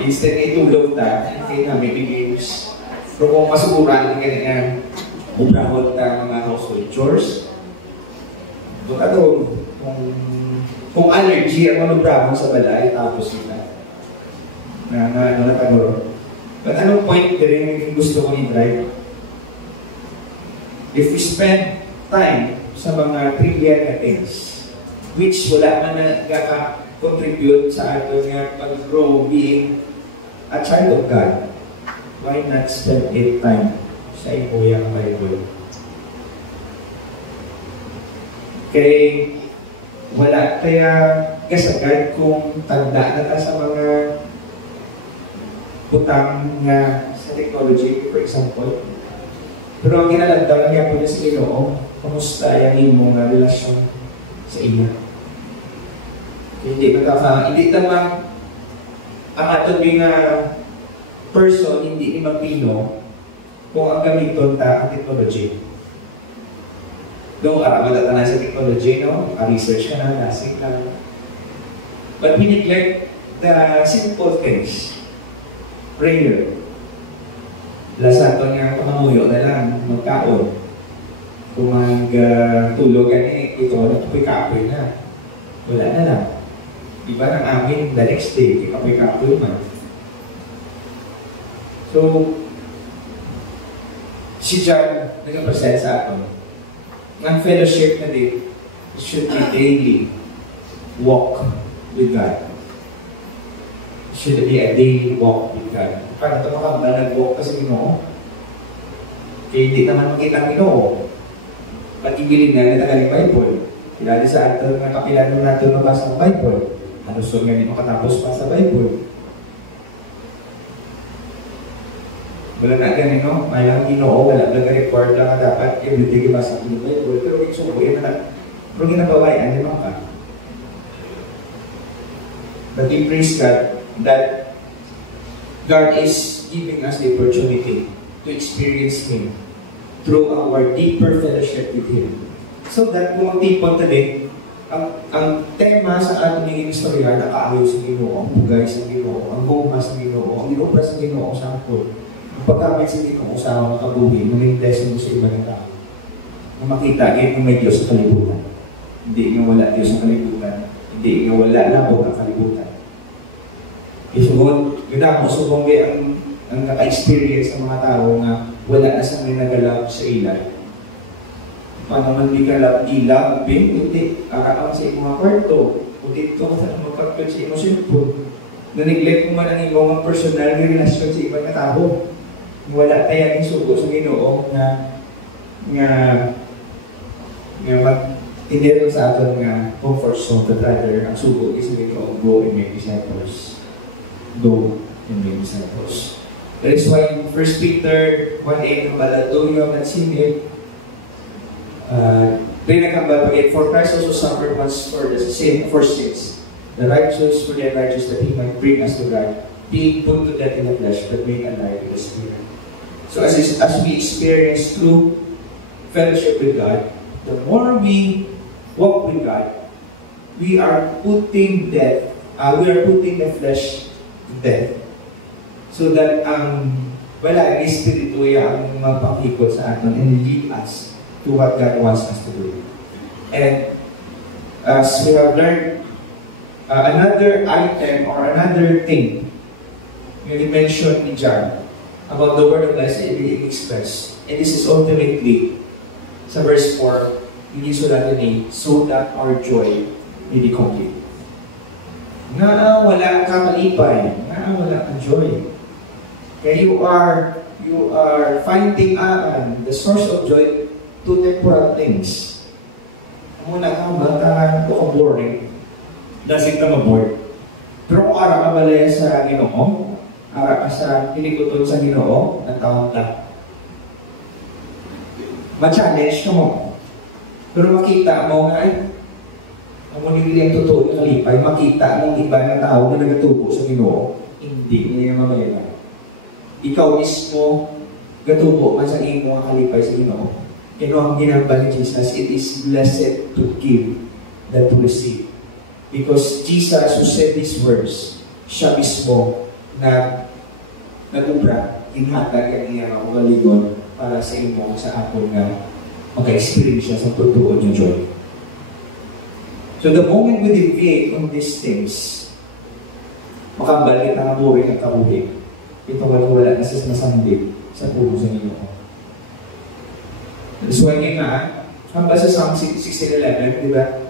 Instead itulog na, kaya na may games. Pero kung masukuran, ganyan, bubrahot ka mga household chores, baka doon, kung allergy ang manubrahon sa balay, tapos kita. Ano na taguro. But anong point din gusto ko i-drive? If we spend time sa mga trivial na things, which wala man nagkaka-contribute sa ato nga pag-grow being a child of God, why not spend it time sa ipuyang Bible? Kaya wala kaya kasagad kung tanda na ta sa mga butang nga sa technology, for example. Pero ang ginalagdaw lang yan po niya sa Ginoo, kumusta yung imong relasyon sa ina. Hindi naman ang atong person hindi ni magpino kung ang gamiton ta ang technology. Doon, araw na sa technology, no? Research ka na, lasing ka. But we neglect the simple things. Prayer. Lasato niya pamamuyo na lang, magkaon. Kung magtulog ito, nagkapoy-kapoy na. Wala na lang. Iba ng amin, the next day, kapoy-kapoy man. So, si John, nag-present sa atin. Ang fellowship na din, should be daily walk with God. should be a daily walk with God. Paano ito makamba nag-walk kasi Ginoo? Kaya hindi naman makita ang Ginoo. Pag-ibilin na natin ang Bible. Kilala sa ato nga kapilano natin nabasa ang Bible. Halos nga hindi makatapos pa sa Bible. Wala na ganun, no? Mayang Ginoo, wala lang record lang na dapat everyday basa ang Bible. Pero kung gusto ko, yun na. Pero ginabawayan, di ba ka? But we praise God that God is giving us the opportunity to experience Him through our deeper fellowship with Him. So that kung magtipon today, ang tema sa ating istorya, nakaayos sa Ginoo, ang bugay sa Ginoo, ang goma sa Ginoo, ang ginobra sa Ginoo sa akin. Ang pagkamit sa Ginoo sa mga kabuhi, nung blessing mo sa iba ng tao. Na makita, yung may Diyos sa kalibutan. Hindi nga wala Diyos sa kalibutan. Hindi nga wala labog ang kalibutan. Isugon, yun ako, subong ang naka-experience ng mga tao nga wala na sa may nagalaw sa ilan. Paano man di ka lang ilang, hindi, araw sa mga kwarto, o dito ka sa magkakit sa imo cellphone. Na-neglect mo man ang imong personal na relasyon sa ibang tao. Wala tayo yung sugo sa Ginoo nga mag-tinero sa aton nga comfort zone, but rather ang sugo is sa Ginoo, go and make disciples. Go and make disciples. That is why in 1 Peter 1:8, "Balado yung nagsinip, for Christ also suffered once for the sin, for sins, the righteous for the unrighteous, that He might bring us to God, being put to death in the flesh, but made alive in the Spirit." So as we experience true fellowship with God, the more we walk with God, we are putting the flesh to death. So that wala ang Espiritu ang magpakikot sa atin and lead us to what God wants us to do. And as we have learned, another item or another thing you mentioned ni John about the word of God is being expressed. And this is ultimately sa verse 4, hindi sulatin ni, so that our joy may be complete. Wala ka malipay, wala kang joy. Kaya you are finding the source of joy to temporal things. Muna ka ba, ito ka boring. Dasig ka ma-bored. Pero kung ara ka balaya sa Ginoo, ara ka sa pinikuton sa Ginoo, ng taon ka. Ma-challenge ka mo. Pero makita mo nga, ang munili ang totoo na kalipay, makita mong iba na tao na nagatubo sa Ginoo, hindi niya mamayala. Ikaw mismo, gatubo man sa iyong mga kalipay sa Ginoo. Kaya ang ginamba ni Jesus, it is blessed to give than to receive. Because Jesus who said these words, siya mismo na nag-ubra, inhatag ang iyang mga para sa imo sa akin na maka-experience siya sa totoo ng joy. So the moment we deviate on these things, makabalik ang buhay at kabuhi. Ito wala na sa masambit sa puno sa Ginoo. That's why nga, hamba sa Psalm 16:11, di ba?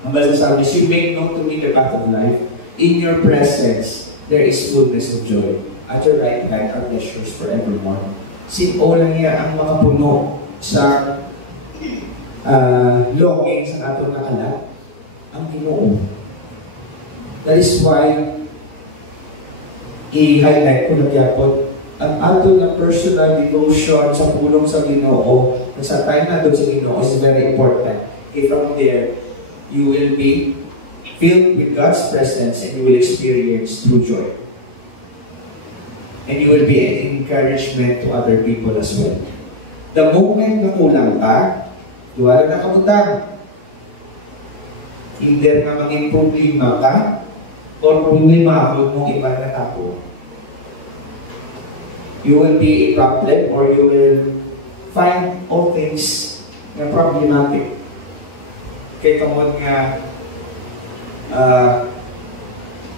Hamba sa Psalm, you make known to me the path of life. In your presence, there is fullness of joy. At your right hand are pleasures forevermore. Sino lang niya ang makapuno sa longing sa atong nakalat? Ang Ginoo. That is why i-highlight ko na yapon ang ato na personal devotion sa pulong sa Ginoo sa time na doon sa Ginoo is very important. If from there, you will be filled with God's presence and you will experience true joy. And you will be an encouragement to other people as well. The moment na kulang ka, duwala na kamutang. Either na maging problema ka or problema mo iba na tao. You will be a problem or you will find all things na problematic. Kaya kamon nga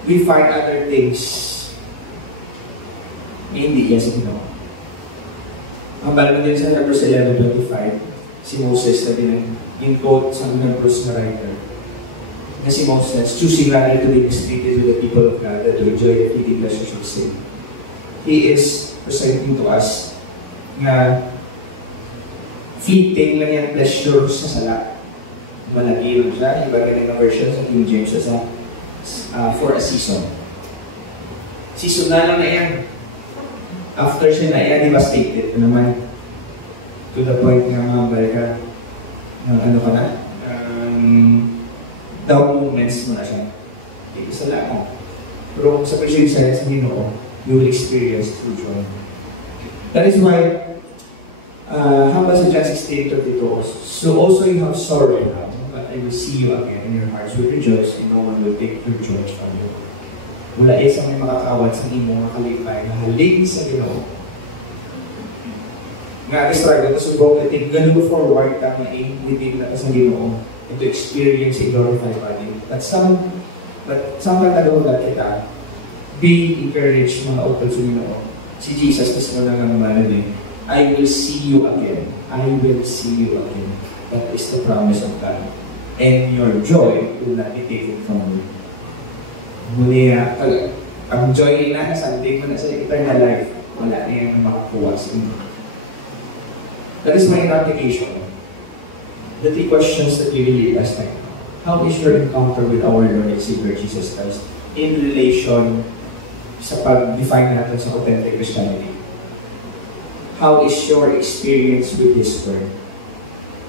we find other things na hindi yan sa Ginoo. Ang bala din sa Hebrews 11:25, si Moses na din quote sa Hebrews na writer. Kasi Moses, choosing rather to be mistreated with the people of God than to enjoy the fleeting pleasures of sin. He is presenting to us na fleeting lang yung pleasure sa sala. Malagi lang siya. Iba rin ang version sa King James sa for a season. Season na lang na yan. After siya na yan, devastated naman. To the point na mabalik ka ano ka na? Down moments mo na siya. Okay, isa lang ako. Pero kung sa presyo sa Ginoo, you will experience true joy. That is why, habang sa John 16:32, so also you have sorrow now, but I will see you again, and your hearts will rejoice, and no one will take your joy from you. Mula sa may makakawat sa imo nga kalipay, na halig sa Ginoo. Nga struggle to subok natin, ganun forward ka na aim na sa Ginoo, and to experience a glorified body. But sometimes nagawa kita, be encouraged mga upod sa Ginoo. Si Jesus kasi mo nangangamalad I will see you again. I will see you again. That is the promise of God. And your joy will not be taken from you. Muli ang joy na Sunday mo na sa eternal life, wala na yung makakuha sa inyo. That is my application. The 3 questions that we will ask right now. How is your encounter with our Lord and Savior Jesus Christ in relation sa pag-define natin sa authentic Christianity? How is your experience with His Word?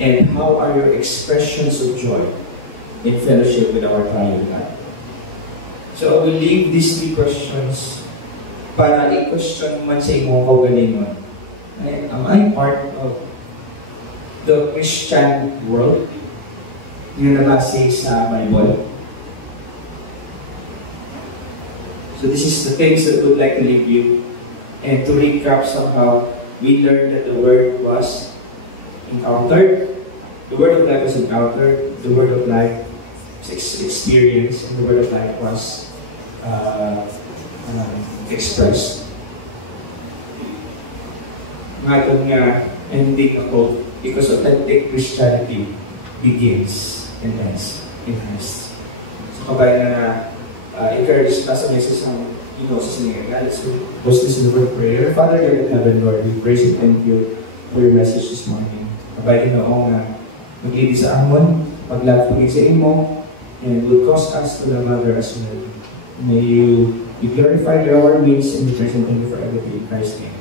And how are your expressions of joy in fellowship with our triune God? So I will leave these 3 questions para i-question man sa imong kaugalingon. Am I part of the Christian world na nabase sa Bible? So this is the things that we would like to leave you. And to recap somehow, we learned that the Word was encountered, the Word of life was encountered, the Word of life was experienced, and the Word of life was expressed. Ngayon nga, ending ako, because authentic Christianity begins and ends in Christ. So kabay na encourage na sa message ng sa sinigagal. So, was this in the word prayer? Father God in heaven, Lord, we praise and thank you for your message this morning. Kabay Ginoo nga maglidi sa amon, paglapugin sa imo, and will cause us to love other as well. May you be glorified in our ways and we praise and thank you for everything in Christ's name.